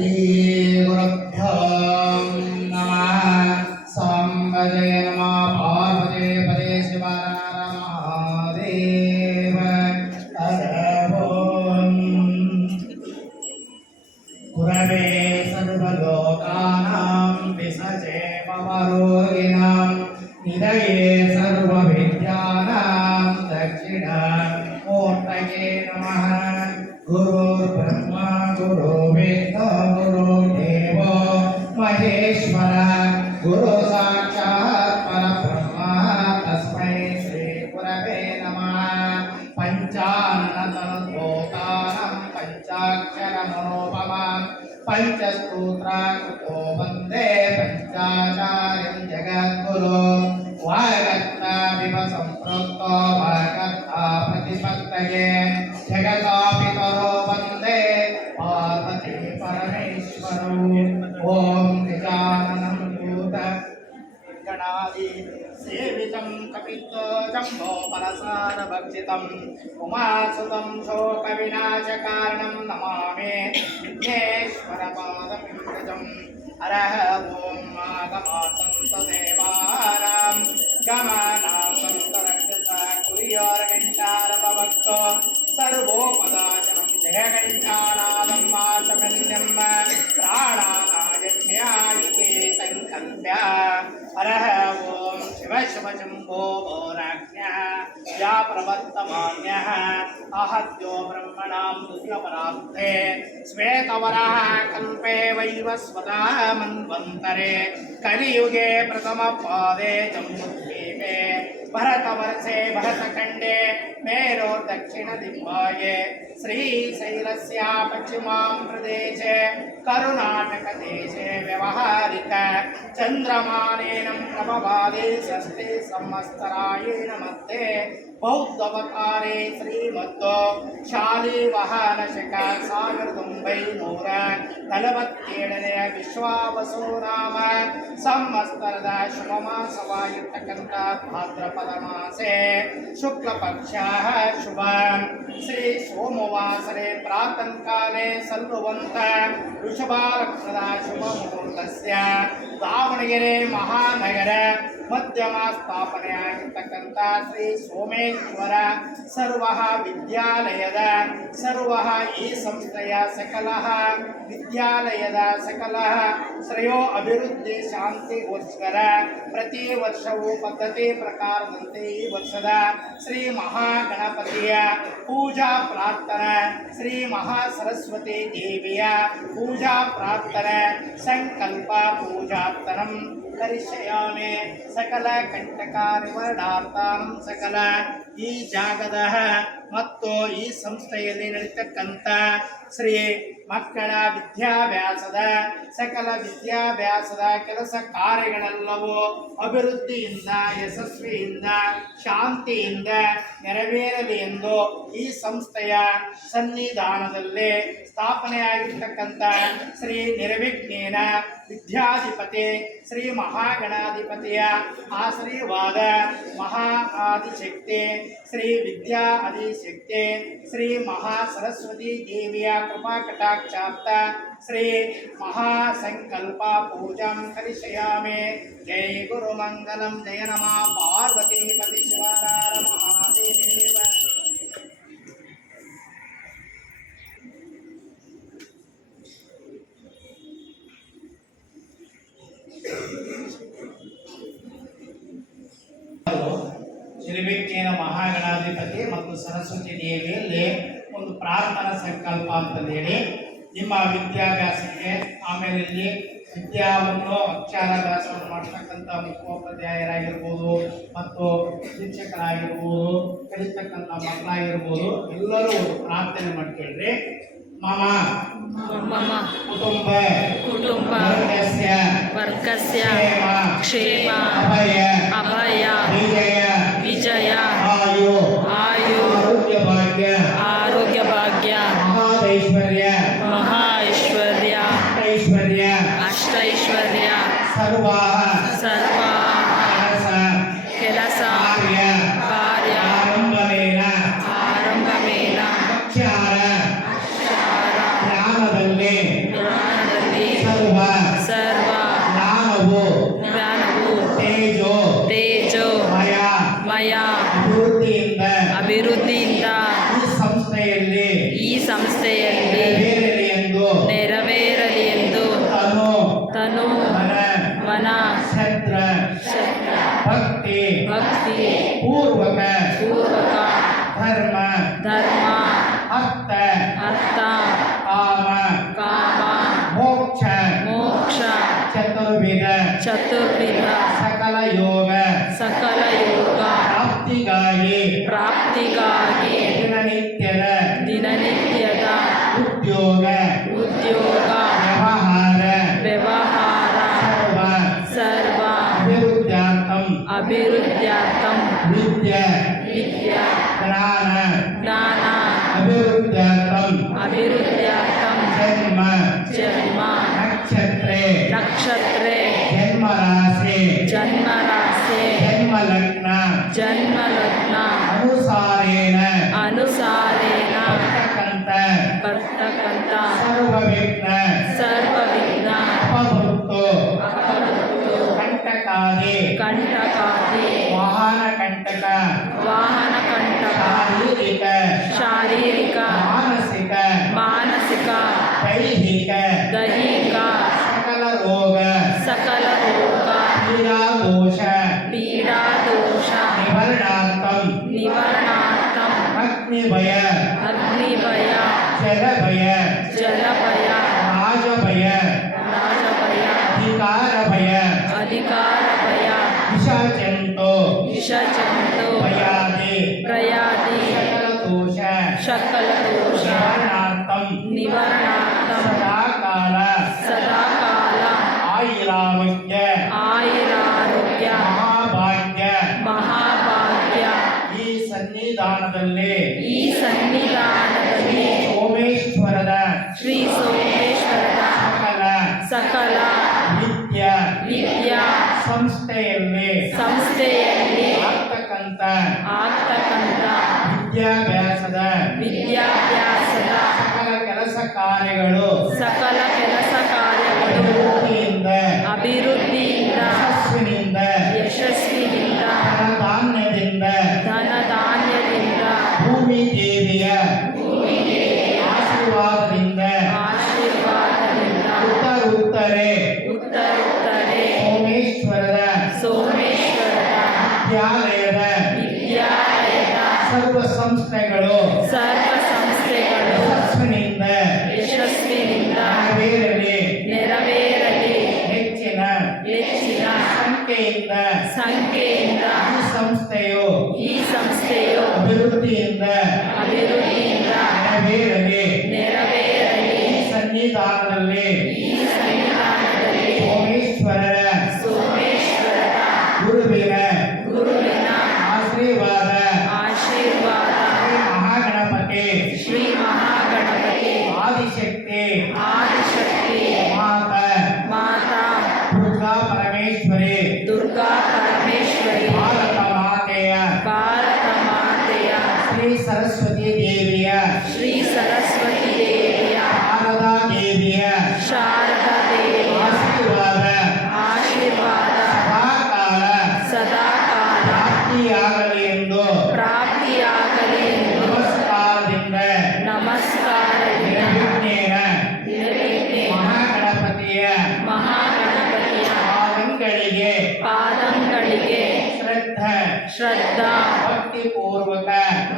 गुरुभ्यो नमः। सांबजय नमः। पार्वते पदे शिवनारायण महादेव। गुरवे सर्वलोकानां विसजे ममरोगिणां निधये सर्वविद्यानां दक्षिणामूर्तये नमः। गुरुर्ब्रह्मा गुरुर्विष्णु गुरुर्देवो महेश्वर गुरु साक्षात् परब्रह्म तस्मै श्री गुरवे नमः। पंचाननतनोतारं पंचाक्षरमनोपमां पंचस्तोत्राकृतो वन्दे पंचाचार्यं जगद्गुरो। वागर्ताविव सम्पृक्तो वागर्ता प्रतिपत्तये जगतापितरो वन्दे पार्वती परमेश्वरौ। ॐ गजाननं भूत गणादि सेवितं कपित्वजम्बो फलसारभक्षितं उमासुतं शोकविनाशकारणं नमामि विघ्नेश्वरपादपङ्कजम्। हरः ॐ आगमासन्तदेवानां गमनासन्तरक्षसा कुर्यार्घण्टारभक्तो सर्वोपदाचनं जयघण्टानादं मातमन्यं प्राणानायम्यायिते सङ्कल्प्य। हरः ॐ शिव शिव शम्भो भोराज्ञः या प्रवर्तमान्यः आहत्यो ब्रह्मणां दुर्यपराब्धे श्वेतवरः कल्पे वैवस्वतः मन्वन्तरे कलियुगे प्रथमपादे जम्बुद्वीपे भरतवर्षे भरतखण्डे मेरो दक्षिणदिग्भागे श्रीशैलस्य पश्चिमां प्रदेशे कर्णाटकदेशे व्यवहारिक चन्द्रमानेन प्रभवादे षष्ठे संवत्सरायण मध्ये बौद्धवतारे श्रीमद्दो शालिवाहनशक 1947 ವಿಶ್ವಾವಸು ನಾಮ ಸಂವತ್ಸರದ ಶುಭಮಾಸವಾಗಿರ್ತಕ್ಕಂಥ ಭಾದ್ರಪದ ಮಾಸೆ ಶುಕ್ಲ ಪಕ್ಷ ಶುಭ ಶ್ರೀ ಸೋಮವಾಸರೆ ಪ್ರಾತಃ ಕಾಲೇ ಸಲ್ಲುವಂತ ವೃಷಭಾಲಕ್ಷದ ಶುಭ ಮುಹೂರ್ತಸ್ಯ ದಾವಣಗೆರೆ ಮಹಾನಗರ ಮಧ್ಯಮ ಸ್ಥಾಪನೆಯಾಗಿರ್ತಕ್ಕಂಥ ಶ್ರೀ ಸೋಮೇಶ್ವರ ಸರ್ವ ವಿದ್ಯಾಲಯದ ಸರ್ವ ಈ ಸಂಸ್ಥೆಯ ಸಕಲ ವಿದ್ಯಾಲಯದ ಸಕಲ ಶ್ರೇಯೋ ಅಭಿವೃದ್ಧಿ ಶಾಂತಿಗೋಸ್ಕರ ಪ್ರತಿ ವರ್ಷವೂ ಪದ್ಧತಿ ಪ್ರಕಾರದಂತೆ ಈ ವರ್ಷದ ಶ್ರೀ ಮಹಾಗಣಪತಿಯ ಪೂಜಾ ಪ್ರಾರ್ಥನೆ ಶ್ರೀ ಮಹಾಸರಸ್ವತಿ ದೇವಿಯ ಪೂಜಾ ಪ್ರಾರ್ಥನೆ ಸಂಕಲ್ಪ ಪೂಜಾರ್ಥನಂ ಕರಿಷ್ಯಾಮಿ ಸಕಲ ಕಂಟಕ ನಿವಾರಣಾರ್ಥಂ ಸಕಲ ಈ ಜಾಗದ ಮತ್ತು ಈ ಸಂಸ್ಥೆಯಲ್ಲಿ ನಡೀತಕ್ಕಂಥ ಶ್ರೀ ಮಕ್ಕಳ ವಿದ್ಯಾಭ್ಯಾಸದ ಸಕಲ ವಿದ್ಯಾಭ್ಯಾಸದ ಕೆಲಸ ಕಾರ್ಯಗಳೆಲ್ಲವೂ ಅಭಿವೃದ್ಧಿಯಿಂದ ಯಶಸ್ವಿಯಿಂದ ಶಾಂತಿಯಿಂದ ನೆರವೇರಲಿ ಎಂದು ಈ ಸಂಸ್ಥೆಯ ಸನ್ನಿಧಾನದಲ್ಲಿ ಸ್ಥಾಪನೆಯಾಗಿರ್ತಕ್ಕಂಥ ಶ್ರೀ ನಿರ್ವಿಘ್ನೇನ ವಿದ್ಯಾಧಿಪತಿ ಶ್ರೀ ಮಹಾಗಣಾಧಿಪತಿಯ ಆಶೀರ್ವಾದ ಮಹಾ ಆದಿಶಕ್ತಿ ಶ್ರೀ ವಿದ್ಯಾ ಆದಿಶಕ್ತಿ ಶ್ರೀ ಮಹಾ ಸರಸ್ವತಿ ದೇವಿಯ ಕೃಪಾ ಕಟಾಕ್ಷಾರ್ಥ ಶ್ರೀ ಮಹಾಸಂಕಲ್ಪ ಪೂಜಾಂ ಕರಿಷ್ಯಾಮಿ. ಜೈ ಗುರುಮಂಗಲಂ ಜಯ ನಮಃ ಪಾರ್ವತಿ ಪತಿ ಶಿವರಾರ ಮಹಾದೇವ. ನಿರ್ವಿಘ್ನೇನ ಮಹಾಗಣಾಧಿಪತಿ ಮತ್ತು ಸರಸ್ವತಿ ದೇವಿಯಲ್ಲಿ ಒಂದು ಪ್ರಾರ್ಥನಾ ಸಂಕಲ್ಪ ಅಂತಂದೇಳಿ ನಿಮ್ಮ ವಿದ್ಯಾಭ್ಯಾಸಕ್ಕೆ ಆಮೇಲೆ ಇಲ್ಲಿ ವಿದ್ಯಾವನ್ನು ಅಕ್ಷರಾಭ್ಯಾಸವನ್ನು ಮಾಡ್ತಕ್ಕಂಥ ಮುಖ್ಯೋಪಾಧ್ಯಾಯರಾಗಿರ್ಬೋದು ಮತ್ತು ಶಿಕ್ಷಕರಾಗಿರ್ಬೋದು ಕಲಿತಕ್ಕಂಥ ಮಕ್ಕಳಾಗಿರ್ಬೋದು ಎಲ್ಲರೂ ಒಂದು ಪ್ರಾರ್ಥನೆ ಮಾಡ್ಕೊಳ್ರಿ. ಮಮ ಕುಟುಂಬ ವರ್ಗಸ್ಯ ಕ್ಷೇಮ ಅಭಯ ವಿಜಯ ಆಯು ಆರೋಗ್ಯ ಭಾಗ್ಯ ಮಹಾಐಶ್ವರ್ಯ ಅಷ್ಟೈಶ್ವರ್ಯ ಸರ್ವ ಕೆಲಸ ಕಾರ್ಯ ಆರಂಭಮೇನ ಜ್ಞಾನದಲ್ಲಿ ಚತುರ್ವಿಧ ಸಕಲ ಯೋಗ ಸಕಲ ಯೋಗ ಪ್ರಾಪ್ತಿಗಾಗಿ ದಿನನಿತ್ಯದ ಉದ್ಯೋಗ ವ್ಯವಹಾರ ಸರ್ವ ಅಭಿವೃದ್ಧ್ಯಾರ್ಥಂ ವಿದ್ಯಾ ಜ್ಞಾನ ಅಭಿವೃದ್ಧ್ಯಾರ್ಥಂ ಜನ್ಮ ನಕ್ಷತ್ರೆ ಜನ್ಮರಾಶಿ ಜನ್ಮಲಗ್ನ ಅನುಸಾರೇಣ ಬರ್ತಕ್ಕಂಥ ಸರ್ವವಿಘ್ನ ಅಪಮೃತ್ಯು ಕಂಟಕಾದಿ ವಾಹನ ಕಂಟಕ ಶಾರೀರಿಕ ಮಾನಸಿಕ ದೈಹಿಕ ಸಕಲ ರೋಗ ಪೀಡಾದೋಷ ನಿವಾರಣಾರ್ಥಂ ಅಗ್ನಿಭಯ ಜಲಭಯ ರಾಜಭಯ ಅಧಿಕಾರ ಭಯ ವಿಷಜಂತು ಪ್ರಯಾದಿ ಸಕಲ ದೋಷ ನಿವಾರಣಾರ್ಥಂ ಸದಾಕಾಲ ಆಯುರಾರೋಗ್ಯ ಮಹಾಭಾಗ್ಯ ಈ ಸನ್ನಿಧಾನದಲ್ಲಿ ಶ್ರೀ ಸೋಮೇಶ್ವರದ ಸಕಲ ವಿದ್ಯಾ ಸಂಸ್ಥೆಯಲ್ಲಿ ಆಗ್ತಕ್ಕಂಥ ವಿದ್ಯಾಭ್ಯಾಸದ ಸಕಲ ಕೆಲಸ ಕಾರ್ಯಗಳು ಅಭಿವೃದ್ಧಿಯಿಂದ ಯಶಸ್ವಿನಿಂದ ಧನಧಾನ್ಯದಿಂದ ಭೂಮಿ ದೇವಿಯ ಆಶೀರ್ವಾದದಿಂದ ಉತ್ತರುತ್ತರೆ ಸೋಮೇಶ್ವರದ ವಿದ್ಯಾಲಯದ ಸರ್ವ ಸಂಸ್ಥೆಗಳು ಯಶಸ್ವಿನಿಂದ ನೆರವೇರಲಿ ಹೆಚ್ಚಿನ ಸಂಖ್ಯೆಯಿಂದ ಈ ಸಂಸ್ಥೆಯು ಅಭಿವೃದ್ಧಿಯಿಂದ ನೆರವೇರಲಿ ಈ ಸನ್ನಿಧಾನದಲ್ಲಿ ಸೋಮೇಶ್ವರರ ಗುರುವಿನ ಆಶೀರ್ವಾದ ಶ್ರೀ ಮಹಾಗಣಪತಿ ಆದಿಶಕ್ತಿ ಮಾತಾ ದುರ್ಗಾ ಪರಮೇಶ್ವರಿ ಭಾರತ ಮಾತೆಯ ಶ್ರೀ ಸರಸ್ವತಿ ದೇವಿಯ ಶಾರದಾ ದೇವಿಯ ಆಶೀರ್ವಾದ ಸದಾಕಾಲ ಪ್ರಾಪ್ತಿಯಾಗಲಿ ಎಂದು ನಮಸ್ಕಾರದಿಂದ ಮಹಾಗಣಪತಿಯ ಪಾದಂಗಳಿಗೆ ಶ್ರದ್ಧಾ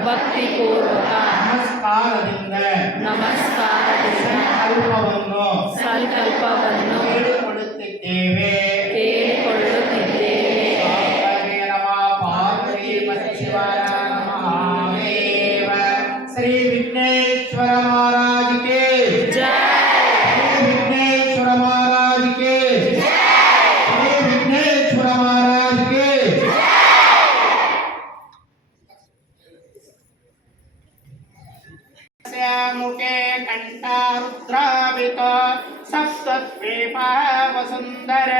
ಭಕ್ತಿಪೂರ್ವಕ ನಮಸ್ಕಾರದಿಂದ ಸಂಕಲ್ಪವನ್ನು ಕೇಳಿಕೊಳ್ಳುತ್ತಿದ್ದೇವೆ ಶ್ರೀ ವಿಘ್ನೇಶ್ವರ महाराज के जय। श्री विघ्नेश्वर महाराज के जय। श्री विघ्नेश्वर महाराज के जय। मुखे कंठारुद्राभित सप्तद्वीपा वसुंधर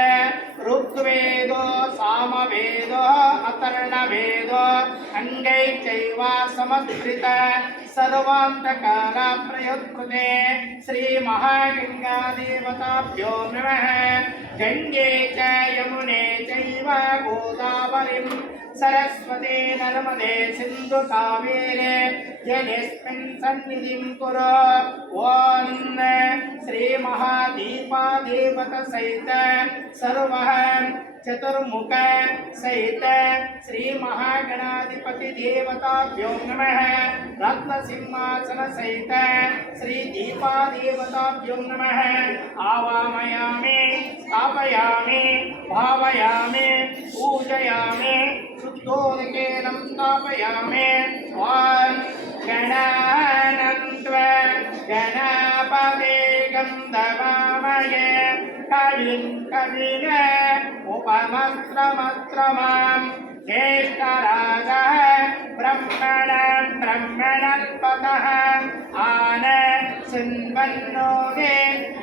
ऋग्वेदो सामवेदो अथर्ववेदो अंगै चैव समस्कृत सर्वान्तकाल प्रयुत्कृते श्री महागंगा देवताभ्यो नमः। गंगे च यमुने चैव गोदावरीं सरस्वती नर्मदे सिंधु कावेरे जलेस्मिन् सन्निधिं कुरु। ओं श्री महादीपाधिपत सहित सर्व चतुर्मुख सहित श्री महागणाधिपति देवताभ्यो नमः। रत्न सिंहासन सहित श्री दीपा देवताभ्यो नमः। आवाहयामि स्थापयामि भावयामि पूजयामि शुद्धोदकेन स्थापयामि। ओम गणानन्त्वा गणपते गन्धवामहे कविं कविन उपमस्त्रमस्त्रमां ज्येष्ठराजः ब्रह्मणां ब्रह्मणस्पतः आन शृण्वन्नोगे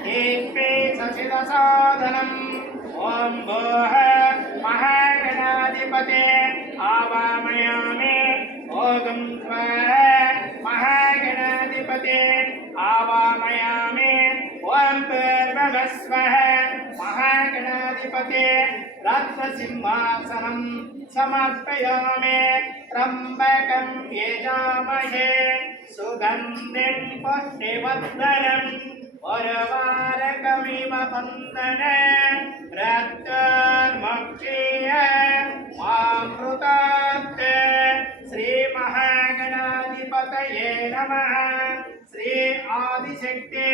दीप्ते ससिदसादनम्। ॐ भोः महागणाधिपते आवाहयामि। ओम स्वाहा महागणाधिपते आवाहयामि। ओम भूर्भुवस्वः महागणाधिपते रत्नसिंहासनं समर्पयामि। त्र्यम्बकं यजामहे सुगन्धिं पुष्टिवर्धनम् उर्वारुकमिव बन्धनं मृत्युर्मुक्षीय मामृतात्। श्री महागणाधिपतये नमः। श्री आदिशक्ति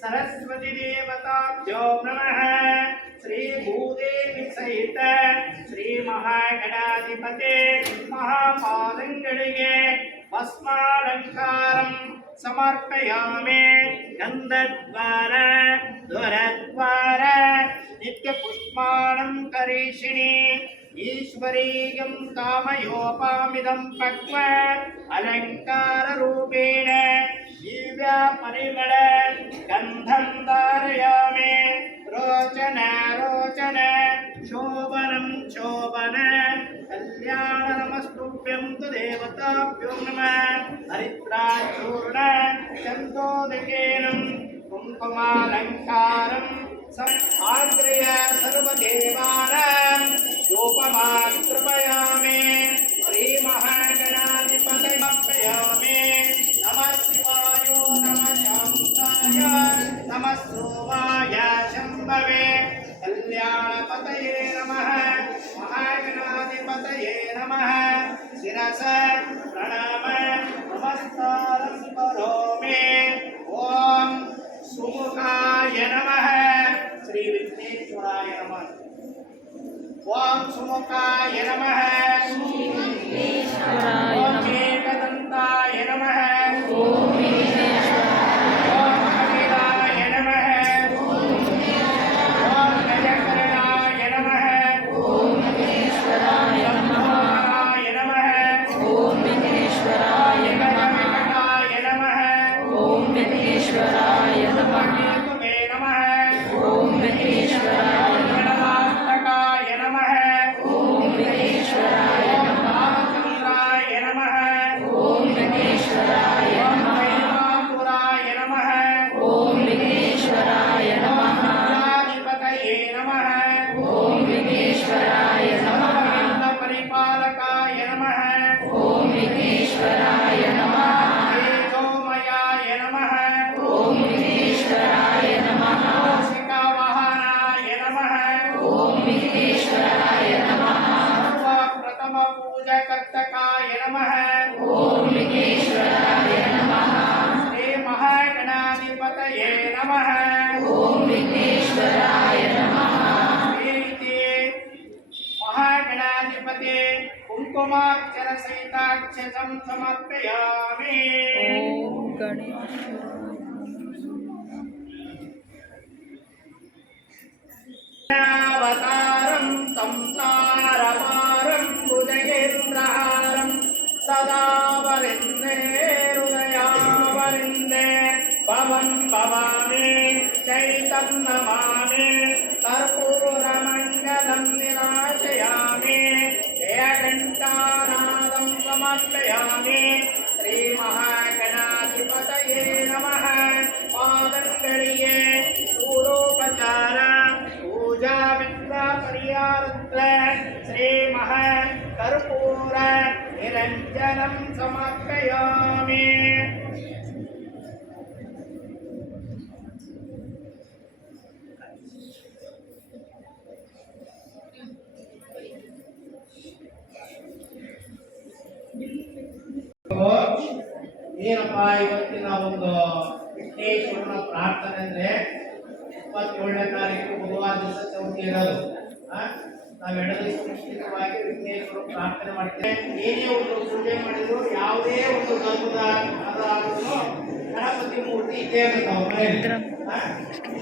सरस्वती देवताभ्यो नमः। श्री भूदेवी सहित श्री महागणाधिपते महापादंगलिगे भस्मालंकारं समर्पयामि। गंधद्वार दुरद्वार नित्यपुष्पाणं करिष्ये। ईश्वरीयं कामयोपामिदं पक्व अलङ्काररूपेण दिव्य परिमळ गन्धं धारयामि। रोचन रोचन शोभनं शोभन कल्याण नमस्तुभ्यं तु देवताभ्यो नमः। हरिद्राचूर्ण चन्दोदकेन कुङ्कुमालङ्कारं आग्रय सर्वदेवानां रूपमाकृपयामि। श्री महागणाधिपतये समर्पयामि। नमः शिवाय नमः शान्ताय नमः सोमाय शम्भवे कल्याणपतये नमः। महागणाधिपतये नमः। शिरस प्रणम नमस्कारं करोमि। ओम सुमुखाय नमः। श्री विघ्नेश्वराय नमः। ओम सुमुखाय नमः। ओम एकदन्ताय नमः। ओम अखिलाय नमः। ओम गजकर्णाय नमः। ओम विघ्नेश्वराय नमः। नमः। ओम विघ्नेश्वराय नमः। गजकर्णाय नमः। ओम विघ्नेश्वराय नमः। केतुवे नमः। ओम विघ्नेश्वराय नमः। गणनाथकाय नमः। ओम विघ्नेश्वराय नमः। रामचंद्राय नमः। ओम विघ्नेश्वराय नमः। कैलासपुराय नमः। ओम विघ्नेश्वराय नमः। गणाधिपतये नमः। ओम विघ्नेश्वराय नमः। परिपालकाय नमः। ओम विघ्नेश्वराय नमः। तेजोमयाय नमः। ओम विघ्नेश्वराय नमः। शिखावाहनाय नमः। ओम विघ्नेश्वराय नमः। प्रथम पूजकर्तकाय नमः। ओम विघ्नेश्वराय नमः। श्री महागणाधिपतये नमः। ओम विघ्नेश्वराय नमः। श्रीते महागणाधिपते कुंकुमाक्षर सहिताक्षतं समर्पयामि। ओम गणेश्वराय अवतारं संसारपारं भुजगेन्द्रहारं सदा वरिन्दे हृदयावरिन्दे भवं भवामि चैतं नमामि कर्पूरमण्डलं निराजयामि जयघण्टानादं समर्पयामि। श्रीमहागणाधिपतये नमः। पादङ्गळिये सूरोपचार पूजा विद्या परिहारत्व श्री महा कर्पूर निरंजनं समर्पयामि। ಏನಪ್ಪಾ ಇವತ್ತಿನ ಒಂದು ವಿಘ್ನೇಶ್ವರನ ಪ್ರಾರ್ಥನೆ ಅಂದ್ರೆ 27ನೇ ತಾರೀಕು ಬುಧವಾರ ದಿವಸ ಚೌತಿ ಇರೋದು. ನಾವೆಲ್ಲ ಮುಂಚಿತವಾಗಿ ವಿಘ್ನೇಶ್ವರ ಪ್ರಾರ್ಥನೆ ಮಾಡ್ತೇವೆ. ಏನೇ ಒಂದು ಪೂಜೆ ಮಾಡಿದ್ರು ಯಾವುದೇ ಒಂದು ಧರ್ಮದ ಅದಾದ್ರೂ ಗಣಪತಿ ಮೂರ್ತಿ ಇದ್ದೇ ಇರುತ್ತೆ ಅವ್ರ ಮನೆಯಲ್ಲಿ.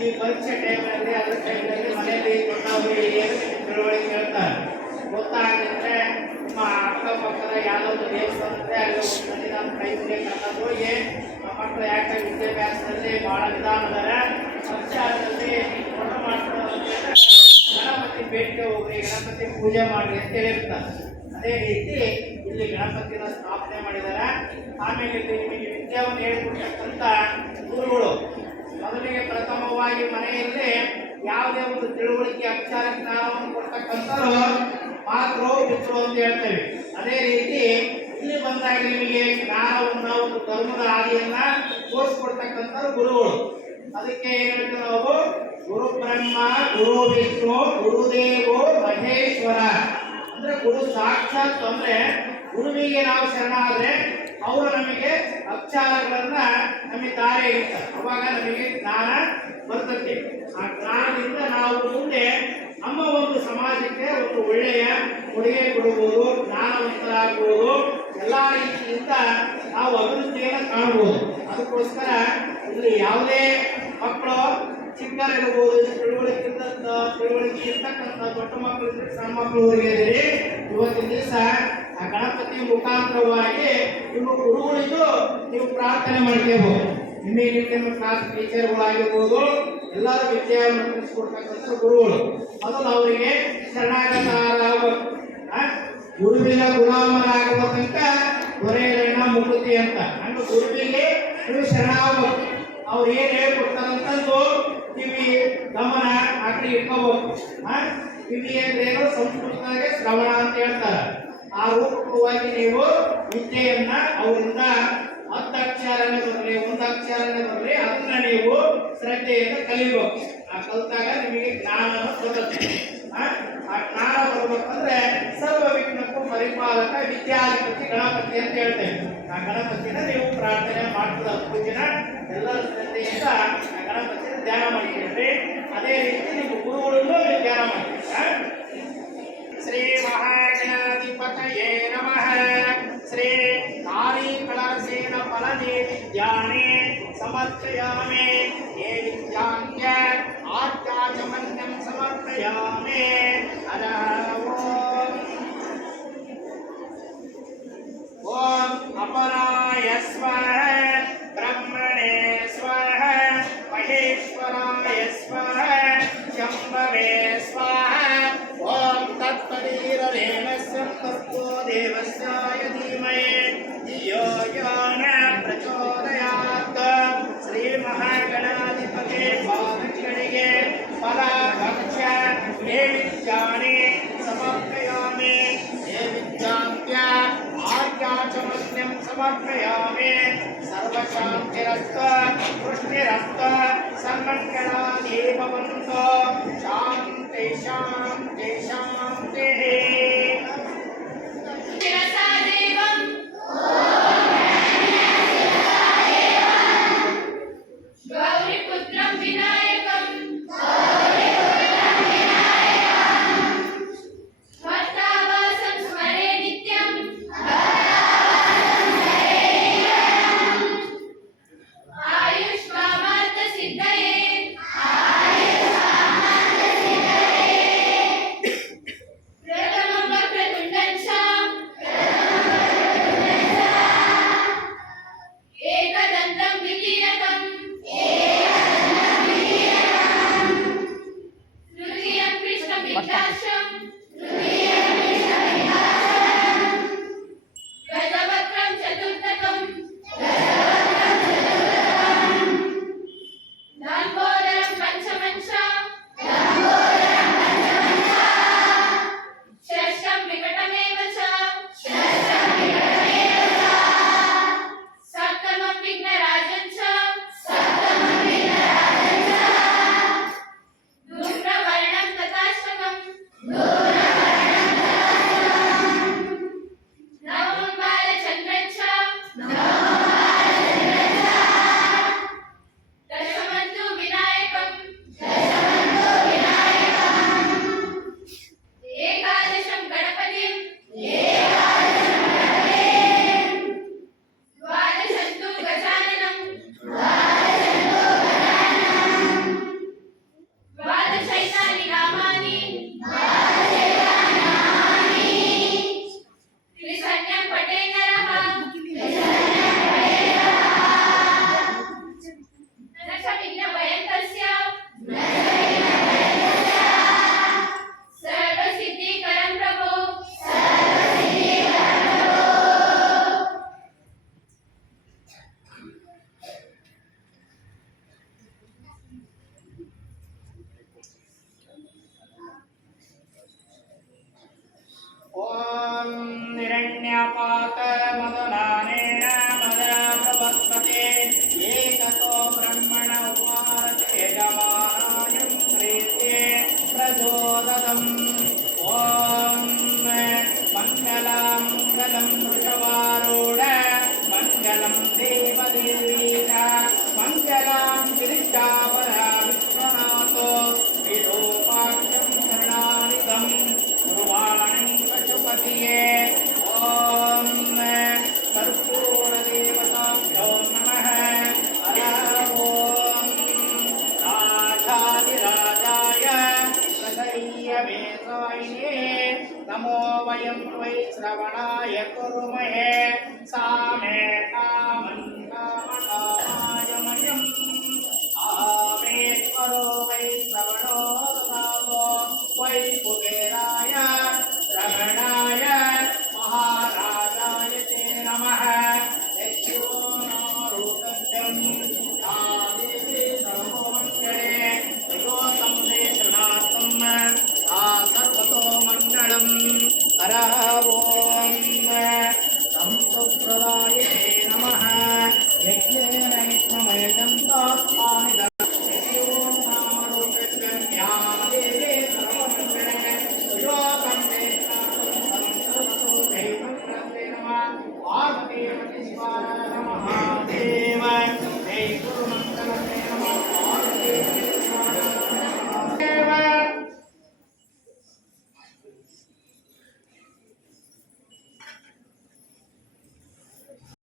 ಈ ಪರೀಕ್ಷೆ ಟೈಮಲ್ಲಿ ಅದ್ರ ಟೈಮಲ್ಲಿ ಮನೆಯಲ್ಲಿ ದೊಡ್ಡವರು ಏನು ತಿಳುವಳಿಕೆ ಹೇಳ್ತಾರೆ. ಗೊತ್ತಾಗಿದ್ರೆ ನಿಮ್ಮ ಅಕ್ಕಪಕ್ಕದ ಯಾವುದೋ ಒಂದು ದೇವಸ್ಥಾನ ಇದ್ರೆ ಅಲ್ಲಿ ಒಂದು ಮನೆ ನಮ್ಮ ಕೈ ಮುಗಿಯ ಕರ್ಕೊಂಡು ಹೋಗಿ ಮಕ್ಕಳು ಯಾಕೆ ವಿದ್ಯಾಭ್ಯಾಸದಲ್ಲಿ ಭಾಳ ನಿಧಾನದಾರ ಸಂಚಾರದಲ್ಲಿ ದೊಡ್ಡ ಮಾಡ್ತಾರೆ. ಗಣಪತಿ ಭೇಟಿಗೆ ಹೋಗ್ರಿ, ಗಣಪತಿ ಪೂಜೆ ಮಾಡಿ ಅಂತ ಹೇಳಿರ್ತಾರೆ. ಅದೇ ರೀತಿ ಇಲ್ಲಿ ಗಣಪತಿನ ಸ್ಥಾಪನೆ ಮಾಡಿದ್ದಾರೆ. ಆಮೇಲೆ ಇಲ್ಲಿ ನಿಮಗೆ ವಿದ್ಯಾವನ್ನು ಹೇಳಿಕೊಡ್ತಕ್ಕಂಥ ಗುರುಗಳು ಮೊದಲಿಗೆ ಪ್ರಥಮವಾಗಿ ಮನೆಯಲ್ಲಿ ಯಾವುದೇ ಒಂದು ತಿಳುವಳಿಕೆ ಅಕ್ಷರ ಜ್ಞಾನವನ್ನು ಕೊಡ್ತಕ್ಕಂಥವ್ರು ಮಾತೃ ಪಿತೃ ಅಂತ ಹೇಳ್ತೇವೆ. ಅದೇ ರೀತಿ ಇಲ್ಲಿ ಬಂದಾಗ ನಿಮಗೆ ಜ್ಞಾನವನ್ನ ಒಂದು ಧರ್ಮದ ಹಾದಿಯನ್ನ ತೋರಿಸ್ಕೊಡ್ತಕ್ಕಂಥವ್ರು ಗುರುಗಳು. ಅದಕ್ಕೆ ಏನ್ ಹೇಳ್ತೀವಿ ನಾವು, ಗುರು ಬ್ರಹ್ಮ ಗುರು ವಿಷ್ಣು ಗುರುದೇವೋ ಮಹೇಶ್ವರ. ಅಂದ್ರೆ ಗುರು ಸಾಕ್ಷಾತ್ ಅಂದ್ರೆ ಗುರುವಿಗೆ ನಾವು ಶರಣಾದ್ರೆ ಅವರು ನಮಗೆ ಅಕ್ಷರಗಳನ್ನ ನಮಗೆ ದಾರಿ ಇರ್ತಾರೆ. ಅವಾಗ ನಮಗೆ ಜ್ಞಾನ ಬರ್ತದೆ. ಆ ಜ್ಞಾನದಿಂದ ನಾವು ಮುಂದೆ ನಮ್ಮ ಒಂದು ಸಮಾಜಕ್ಕೆ ಒಂದು ಒಳ್ಳೆಯ ಕೊಡುಗೆ ಕೊಡಬಹುದು, ಜ್ಞಾನವಂತರಾಗಬಹುದು, ಎಲ್ಲಾ ರೀತಿಯಿಂದ ನಾವು ಅಭಿವೃದ್ಧಿಯನ್ನು ಕಾಣಬಹುದು. ಅದಕ್ಕೋಸ್ಕರ ಇಲ್ಲಿ ಯಾವುದೇ ಮಕ್ಕಳು ಚಿಕ್ಕರಿರಬಹುದು, ತಿಳುವಳಿಕೆ ಇರ್ತಕ್ಕಂಥ ದೊಡ್ಡ ಮಕ್ಕಳು ಸಣ್ಣ ಮಕ್ಕಳವರೆಗೆ ಇವತ್ತಿನ ದಿವಸ ಆ ಗಣಪತಿ ಮುಖಾಂತರವಾಗಿ ನಿಮ್ಮ ಗುರುಗಳಿಗೂ ನೀವು ಪ್ರಾರ್ಥನೆ ಮಾಡ್ಕೋಬಹುದು. ನಿಮಗೆ ನಿಮ್ಮ ಕ್ಲಾಸ್ ಟೀಚರ್ಗಳಾಗಿರ್ಬೋದು, ಎಲ್ಲರೂ ವಿದ್ಯೆಯನ್ನು ತಿಳಿಸ್ಕೊಡ್ತಕ್ಕಂಥ ಗುರುಗಳು. ಮೊದಲು ಅವರಿಗೆ ಶರಣಾಗತರಾಗಬೇಕು. ಗುರುವಿನ ಗುಲಾಮರಾಗಬೇಕಂತ ದೊರೆಯಣ್ಣ ಮುಕುತಿ ಅಂತ. ಹಂಗ ಗುರುವಿಗೆ ನೀವು ಶರಣಾಗಬೇಕು. ಅವ್ರು ಏನ್ ಹೇಳ್ಕೊಡ್ತಾರಂತಂದು ಕಿವಿ ಗಮನ ಆ ಕಡೆ ಇಟ್ಕೋಬೇಕು. ಕಿವಿ ಅಂದ್ರೇನು ಸಂಸ್ಕೃತದಾಗ ಶ್ರವಣ ಅಂತ ಹೇಳ್ತಾರೆ. ಆ ರೂಪಕವಾಗಿ ನೀವು ವಿದ್ಯೆಯನ್ನ ಅವರಿಂದ 10 ಅಕ್ಷರನೇ ಬರಲಿ, 1 ಅಕ್ಷರನೇ ಬರಲಿ, ಅದನ್ನ ನೀವು ಶ್ರದ್ಧೆಯಿಂದ ಕಲಿಬೇಕು. ಆ ಕಲಿತಾಗ ನಿಮಗೆ ಜ್ಞಾನ ಬರುತ್ತೆ. ಆ ಜ್ಞಾನ ಬರ್ಬೇಕಂದ್ರೆ ಸರ್ವ ವಿಘ್ನಕ್ಕೂ ಪರಿಪಾಲಕ ವಿದ್ಯಾಧಿಪತಿ ಗಣಪತಿ ಅಂತ ಹೇಳ್ತೇವೆ. ಆ ಗಣಪತಿನ ನೀವು ಪ್ರಾರ್ಥನೆ ಮಾಡ್ತದ ಪೂಜೆನ ಎಲ್ಲರ ಶ್ರದ್ಧೆಯಿಂದ ಆ ಗಣಪತಿನ ಧ್ಯಾನ ಮಾಡ್ತೀರಿ. ಅದೇ ರೀತಿ ನಿಮ್ಮ ಗುರುಗಳನ್ನು ಧ್ಯಾನ ಮಾಡ್ತೀರಿ. ಶ್ರೀ ಮಹಾಗಣಾಧಿಪತಯೇ ನಮಃ. ಶ್ರೀ ಕಾಳಿ ಕಳರಸೇನ ಫಲನೇ ವಿದ್ಯಾನೇ ಸಮರ್ಪಯಾಮಿ. ಯೇ ವಿದ್ಯಾನ್ಯ ಆತ್ಯಾಚಮನ್ಯಂ ಸಮರ್ಪಯಾಮಿ. ಓಂ ಅಪರಾಯ ಸ್ವಃ ಬ್ರಹ್ಮಣೇ ಸ್ವಃ ಮಹೇಶ್ವರಾಯ ಸ್ವಃ ಶಂಭವೇ ಸ್ವಃ. ಓಂ ತತ್ಪರೀರರೇಣ ಸಂಪರ್ಕೋ ದೇವಸ್ಯಾಯ ಧೀಮಹಿ ಧಿಯೋ ಯೋ ನ ಪ್ರಚೋದಯಾತ್. ಶ್ರೀ ಮಹಾಗಣಾಧಿಪತಿ ಪಾದಗಳಿಗೆ ಫಲ ಭಕ್ಷ್ಯ ನೈವೇದ್ಯಾನಿ ಸಮರ್ಪಯಾಮಿ. ನೈವೇದ್ಯಾಂತ್ಯ ಆರ್ಯಾಚಮನ್ಯಂ ಸಮರ್ಪಯಾಮಿ. ಸರ್ವಶಾಂತಿರಸ್ತು ವೃಷ್ಟಿರಸ್ತು ಸನ್ಮಂಗಳಾನಿ ಭವಂತು. ಶಾಂತಿ ಶಾಂತಿ ಶಾಂತಿ. ಗೌರಿಪುತ್ರಂ ವಿನಾಯಕಂ ಭಕ್ತಾವಾಸಂ ಸ್ಮರೇ ನಿತ್ಯಂ ಆಯುಷ್ಮಾಮಾರ್ಥ ಸಿದ್ಧಯೇ ಪ್ರಥಮ राजाधिराजाय प्रसह्यवेशायिने नमो वयं वै श्रवणाय कुर्महे सामे कामं कामकामाय मयम् आवेत्परो